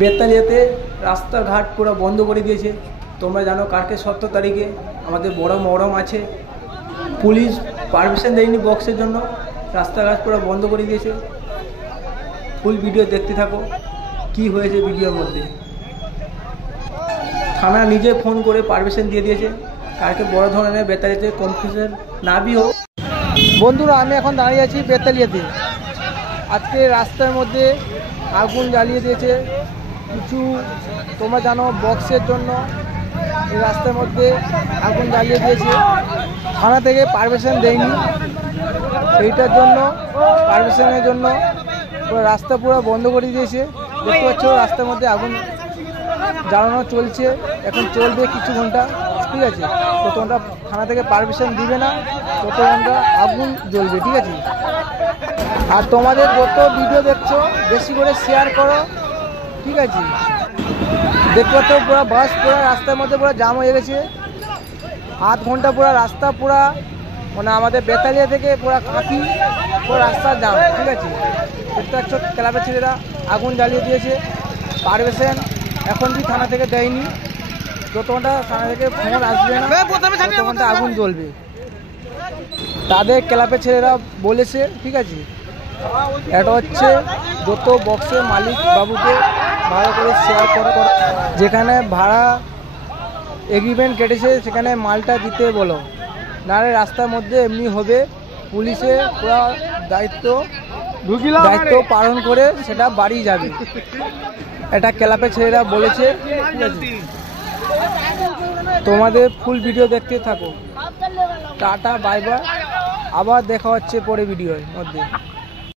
বেতালিয়াতে রাস্তাঘাট পুরো বন্ধ করে দিয়েছে। তোমরা জানো কালকে 17 তারিখে আমাদের বড় মহরম আছে। পুলিশ পারমিশন দেয়নি বক্সের জন্য, রাস্তাঘাট পুরো বন্ধ করে দিয়েছে। ফুল ভিডিও দেখতে থাকো কি হয়েছে ভিডিওর মধ্যে। থানা নিজে ফোন করে পারমিশন দিয়ে দিয়েছে। কালকে বড় ধরনের বেতালিয়াতে কনফিউশন না বি হোক। বন্ধুরা, আমি এখন দাঁড়িয়ে আছি বেতালিয়াতে। আজকে রাস্তার মধ্যে আগুন জ্বালিয়ে দিয়েছে কিছু, তোমরা জানো বক্সের জন্য এই রাস্তার মধ্যে আগুন জ্বালিয়ে দিয়েছে। থানা থেকে পারমিশন দেয়নি, সেইটার জন্য পারমিশনের জন্য পুরো রাস্তা পুরো বন্ধ করে দিয়েছে। দেখতে পাচ্ছ রাস্তার মধ্যে আগুন জ্বালানো চলছে, এখন চলবে কিছু ঘন্টা, ঠিক আছে। তো তোমরা থানা থেকে পারমিশন দিবে না তত ঘন্টা আগুন জ্বলবে, ঠিক আছে। আর তোমাদের যত ভিডিও দেখছো বেশি করে শেয়ার করো, ঠিক আছে। দেখতে পাচ্ছ পুরো বাস পুরো রাস্তার মধ্যে পুরো জাম হয়ে গেছে। আধ ঘন্টা পুরো রাস্তা পুরো মানে আমাদের বেতালিয়া থেকে পুরো কাঁথি পুরো রাস্তার জাম, ঠিক আছে। দেখতে পাচ্ছ ক্লাবের ছেলেরা আগুন জ্বালিয়ে দিয়েছে। পারমিশন এখন কি থানা থেকে দেয়নি, যত ঘন্টা থানা থেকে ফোন আসবে না তত ঘন্টা আগুন জ্বলবে। তাদের ক্লাবের ছেলেরা বলেছে, ঠিক আছে। এটা হচ্ছে যত বক্সের মালিক বাবুকে ভালো করে শেয়ার করা, যেখানে ভাড়া এগ্রিমেন্ট কেটেছে সেখানে মালটা দিতে বলো, নাহলে রাস্তার মধ্যে এমনি হবে। পুলিশে পুরো দায়িত্ব পালন করে সেটা বাড়ি যাবে, এটা ক্লাবের ছেলেরা বলেছে, ঠিক আছে। তোমাদের ফুল ভিডিও দেখতে থাকো। টাটা, বাই বাই, আবার দেখা হচ্ছে পরে ভিডিওর মধ্যে।